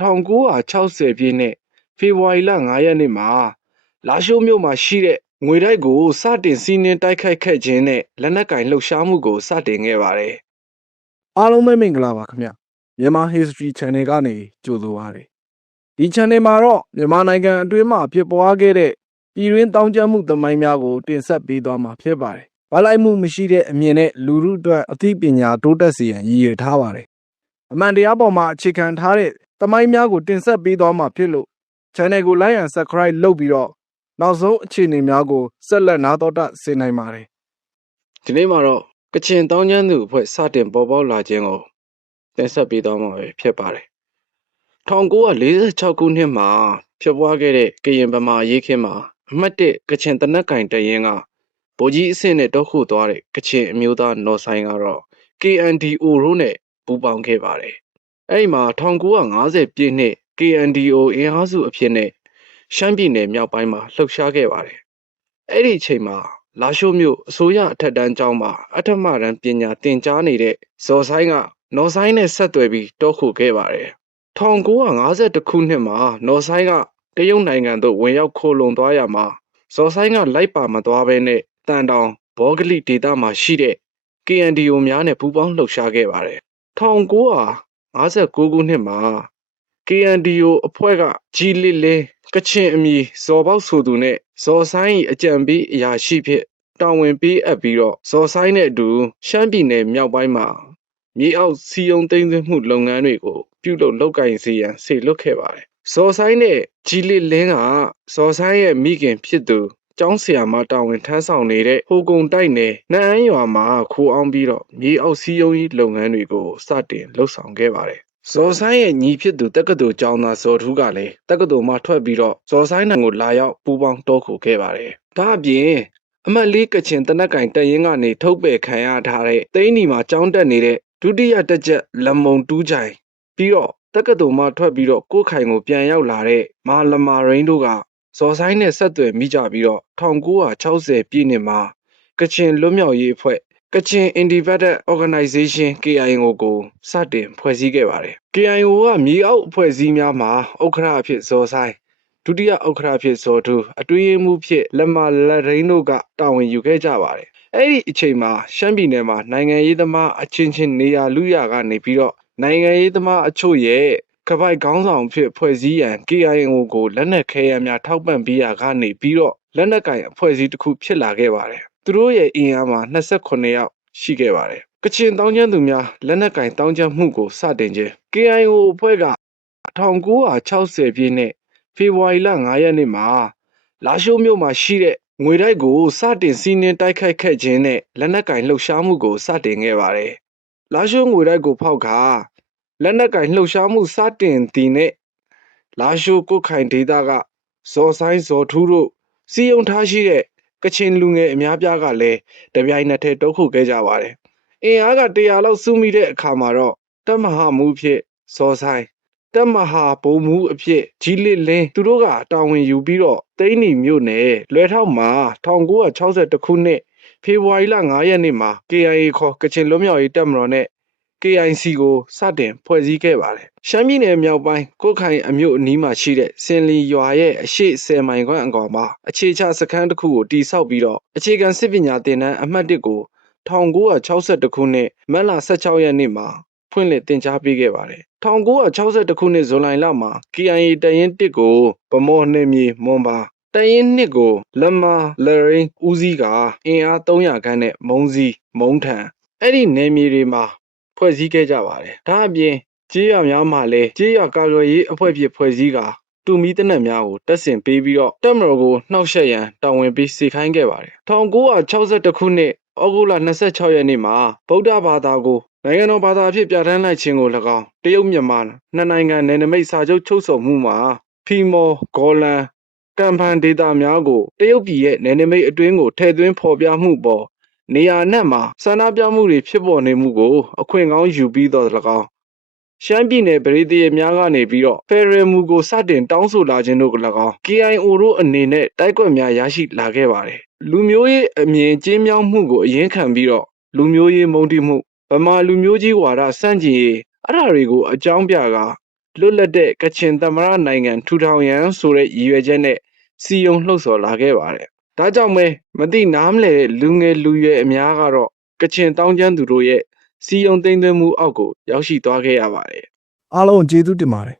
1960 ပြည့်နှစ်ဖေဖော်ဝါရီလ 9 ရက်နေ့မှာလာရှိုးမြို့မှာရှိတဲ့ငွေတိုက်ကိုစတင်စီးနင်းတိုက်ခိုက်ခဲ့ခြင်းနဲ့လက်နက်ကင်လှုပ်ရှားမှုကိုစတင်ခဲ့ပါတယ်။ အားလုံးပဲမင်္ဂလာပါခင်ဗျမြန်မာ History Channel ကနေကြိုဆိုပါရစေဒီ channel မှာတော့မြန်မာနိုင်ငံအတွင်းမှာဖြစ်ပွားခဲ့တဲ့ပြည်တွင်းတောင်းကျမ်းမှုသမိုင်းများကိုတင်ဆက်ပေးသွားမှာဖြစ်ပါတယ်။ဘာလိုက်မှုမရှိတဲ့အမြင်နဲ့လူထုအတွက်အသိပညာတိုးတက်စေရန်ရည်ရွယ်ထားပါတယ်။အမှန်တရားပေါ်မှာအခြေခံထားတဲ့သမိုင်းများကိုတင်ဆက်ပေးသွားမှာဖြစ်လို့ channel ကို like and subscribe လုပ်ပြီးတော့နောက်ဆုံးအခြေအနေများကိုဆက်လက်နားတော်တာဆင်နိုင်ပါတယ်။ဒီနေ့မှာတော့ကချင်တောင်းကျမ်းသူအဖွဲ့စတင်ပေါ်ပေါက်လာခြင်းကိုတင်ဆက်ပေးသွားမှာဖြစ်ပါတယ်။1946 ခုနှစ်မှာဖြစ်ပွားခဲ့တဲ့ကရင်ဗမာရေးခင်းမှာအမှတ်1ကချင်တနက်ကင်တရင်ကဗိုလ်ကြီးအဆင့်နဲ့တောခုသွားတဲ့ကချင်အမျိုးသားနော်ဆိုင်ကတော့ KNDO တို့နဲ့ပူးပေါင်းခဲ့ပါတယ်။အဲဒီမှာ1950ပြည့်နှစ် KNDO အင်အားစုအဖြစ်နဲ့ရှမ်းပြည်နယ်မြောက်ပိုင်းမှာလှုပ်ရှားခဲ့ပါတယ်။အဲ့ဒီအချိန်မှာလာရှိုးမြို့အစိုးရအထက်တန်းကျောင်းမှာအထက်မှတန်းပညာသင်ကြားနေတဲ့ဇော်ဆိုင်ကနော်ဆိုင်နဲ့ဆက်သွယ်ပြီးတောခုခဲ့ပါတယ်။1951ခုနှစ်မှာနော်ဆိုင်ကတရုတ်နိုင်ငံသို့ဝင်ရောက်ခိုလုံသွားရမှာဇော်ဆိုင်ကလိုက်ပါမသွားဘဲနဲ့တန်တောင်ဘောဂလိဒေသမှာရှိတဲ့ KNDO များနဲ့ပူးပေါင်းလှုပ်ရှားခဲ့ပါတယ်။1959ခုနှစ်မှာ KNDO အဖွဲ့ကကြီးလစ်လင်းကချင်အမည်ဇော်ပေါက်ဆိုသူနဲ့ဇော်ဆိုင်၏အကြံပေးအရာရှိဖြစ်တာဝန်ပေးအပ်ပြီးတော့ဇော်ဆိုင်နဲ့အတူရှမ်းပြည်နယ်မြောက်ပိုင်းမှာမြေအောက်စီယုံသိမ်းသွင်းမှုလုပ်ငန်းတွေကိုပြုလုပ်လုပ်ကိုင်စေရန်စေလွှတ်ခဲ့ပါတယ်။ဇော်ဆိုင်နဲ့ကြီးလစ်လင်းကဇော်ဆိုင်ရဲ့မိခင်ဖြစ်သူကျောင်းဆရာမတာဝန်ထမ်းဆောင်နေတဲ့ဟိုကုံတိုက်နယ်နှမ်းရွာမှာခိုအောင်ပြီးတော့မြေအောက်စီယုံရေးလုပ်ငန်းတွေကိုစတင်လှုပ်ဆောင်ခဲ့ပါတယ်။ဇော်ဆိုင်ရဲ့ညီဖြစ်သူတက္ကသိုလ်ကျောင်းသားဇော်ထူးကလည်းတက္ကသိုလ်မှထွက်ပြီးတော့ဇော်ဆိုင်နိုင်ကိုလာရောက်ပူးပေါင်းတောခိုခဲ့ပါတယ်။ဒါအပြင်အမှတ်၄ကချင်တနက်ကင်တရင်ကနေထုတ်ပယ်ခံရထားတဲ့သိန်းဒီမှာကျောင်းတက်နေတဲ့ဒုတိယတက်ချက်လမုံတူးချိုင်ပြီးတော့တက္ကသိုလ်မှထွက်ပြီးတော့ကိုခိုင်ကိုပြန်ရောက်လာတဲ့မာလမာရင်းတို့ကဇော်ဆိုင်နဲ့ဆက်သွယ်မိကြပြီးတော့1960ပြည့်နှစ်မှာကချင်လွတ်မြောက်ရေးအဖွဲ့ကချင် Independent Organization KIO ကိုစတင်ဖွဲ့စည်းခဲ့ပါတယ်။ KIO ကမြေအောက်အဖွဲ့အစည်းများမှာဥက္ကဋ္ဌအဖြစ်ဇော်ဆိုင်ဒုတိယဥက္ကဋ္ဌအဖြစ်ဇော်ထူးအတွင်းရေးမှူးဖြစ်လက်မလက်ရင်းတို့ကတာဝန်ယူခဲ့ကြပါတယ်။အဲ့ဒီအချိန်မှာရှမ်းပြည်နယ်မှာနိုင်ငံရေးသမားအချင်းချင်းနေရာလူရကနေပြီးတော့နိုင်ငံရေးသမားအချို့ရဲ့ကပိုက်ခေါင်းဆောင်ဖြစ်ဖွဲ့စည်းရန် KIO ကိုလက်နက်ခဲယမ်းများထောက်ပံ့ပေးရကနေပြီးတော့လက်နက်ကင်အဖွဲ့အစည်းတစ်ခုဖြစ်လာခဲ့ပါတယ်။သူတို့ရဲ့အင်အားမှာ28ယောက်ရှိခဲ့ပါတယ်။ကချင်တောင်းကျမ်းသူများလက်နက်ကင်တောင်းကျမ်းမှုကိုစတင်ခြင်း KIO အဖွဲ့က1960ပြည့်နှစ်ဖေဖော်ဝါရီလ 9 ရက်နေ့မှာလာရှိုးမြို့မှာရှိတဲ့ငွေတိုက်ကိုစတင်စီးနင်းတိုက်ခိုက်ခဲ့ခြင်းနဲ့လက်နက်ကင်လှုပ်ရှားမှုကိုစတင်ခဲ့ပါတယ်။လာရှိုးငွေတိုက်ကိုဖောက်ခါလက်နက်ကင်လှုပ်ရှားမှုစတင်သည်နဲ့လာရှိုးကုတ်ခိုင်ဒေသကဇော်ဆိုင်ဇော်ထူးတို့စီယုံထားရှိတဲ့ကချင်လူငယ်အများပြားကလည်းတပြိုင်နက်တည်းတုတ်ခုခဲ့ကြပါတယ်။အင်အားက100လောက်စုမိတဲ့အခါမှာတော့တပ်မဟာမှုဖြစ်ဇော်ဆိုင်တပ်မဟာဘုံမှုအဖြစ်ကြီးလစ်လင်းသူတို့ကတာဝန်ယူပြီးတော့သိန်းနီမြို့နယ်လွယ်ထောက်မှာ1962ခုနှစ်ဖေဖော်ဝါရီလ 9 ရက်နေ့မှာ KIA ခေါ်ကချင်လွတ်မြောက်ရေးတပ်မတော်နဲ့ KIC ကိုစတင်ဖွဲ့စည်းခဲ့ပါတယ်။ရှမ်းပြည်နယ်မြောက်ပိုင်းကုတ်ခိုင်အမြို့အနီးမှာရှိတဲ့စင်လီရွာရဲ့အရှေ့10မိုင်ခွန့်အကွာမှာအခြေချစခန်းတစ်ခုကိုတည်ဆောက်ပြီးတော့အခြေခံစစ်ပညာသင်တန်းအမှတ်1ကို1962ခုနှစ်မတ်လ16ရက်နေ့မှာဖွင့်လှစ်တင်ကြားပေးခဲ့ပါတယ်။1962ခုနှစ်ဇွန်လလမှာ KIA တရင်1ကိုဗမော်နယ်မြေမွန်ပါတရင်2ကိုလက်မလရိန်းဦးစီးကအင်အား300ခန်းနဲ့မုံစီမုံထံအဲ့ဒီနယ်မြေတွေမှာဖွဲ့စည်းခဲ့ကြပါတယ်။ဒါအပြင်ကြေးရွာများမှာလည်းကြေးရွာကာကွယ်ရေးအဖွဲ့ဖြစ်ဖွဲ့စည်းကတူမီတနက်များကိုတက်ဆင်ပေးပြီးတော့တပ်မတော်ကိုနှောက်ယှက်ရန်တာဝန်ပေးစေခိုင်းခဲ့ပါတယ်။1962ခုနှစ်ဩဂုတ်လ26ရက်နေ့မှာဗုဒ္ဓဘာသာကိုနိုင်ငံတော်ဘာသာအဖြစ်ပြဋ္ဌာန်းလိုက်ခြင်းကို၎င်းတရုတ်မြန်မာနှစ်နိုင်ငံနယ်နိမိတ်စာချုပ်ချုပ်ဆိုမှုမှာဖီမော်ဂေါ်လန်ကမ်ဖန်ဒေတာများကိုတရုတ်ပြည်ရဲ့နယ်နိမိတ်အတွင်းကိုထည့်သွင်းဖော်ပြမှုပေါ်နေရာအနှံ့မှာဆန္ဒပြမှုတွေဖြစ်ပေါ်နေမှုကိုအခွင့်ကောင်းယူပြီးတော့၎င်းရှမ်းပြည်နယ်ပြည်သူများကနေပြီးတော့ဖယ်ဒရယ်မူကိုစတင်တောင်းဆိုလာခြင်းတို့က၎င်း KIO တို့အနေနဲ့တိုက်ကွက်များရရှိလာခဲ့ပါတယ်လူမျိုးရေးအမြင်ကျင်းမြောင်းမှုကိုအရင်ခံပြီးတော့လူမျိုးရေးမုန်းတီးမှုဗမာလူမျိုးကြီးဝါဒစန့်ကျင်ရေးအဲ့ဒါတွေကိုအကြောင်းပြက လွတ်လပ်တဲ့ကချင်သမ္မတနိုင်ငံထူထောင်ရန်ဆိုတဲ့ရည်ရွယ်ချက်နဲ့စီယုံလှုပ်ဆော်လာခဲ့ပါတယ်။ဒါကြောင့်ပဲမသိနားမလဲတဲ့လူငယ်လူရွယ်အများကတော့ကချင်တောင်ကျမ်းသူတို့ရဲ့စီယုံသိမ်းသွင်းမှုအောက်ကိုရောက်ရှိသွားခဲ့ရပါတယ်။ အားလုံးကျေးဇူးတင်ပါတယ်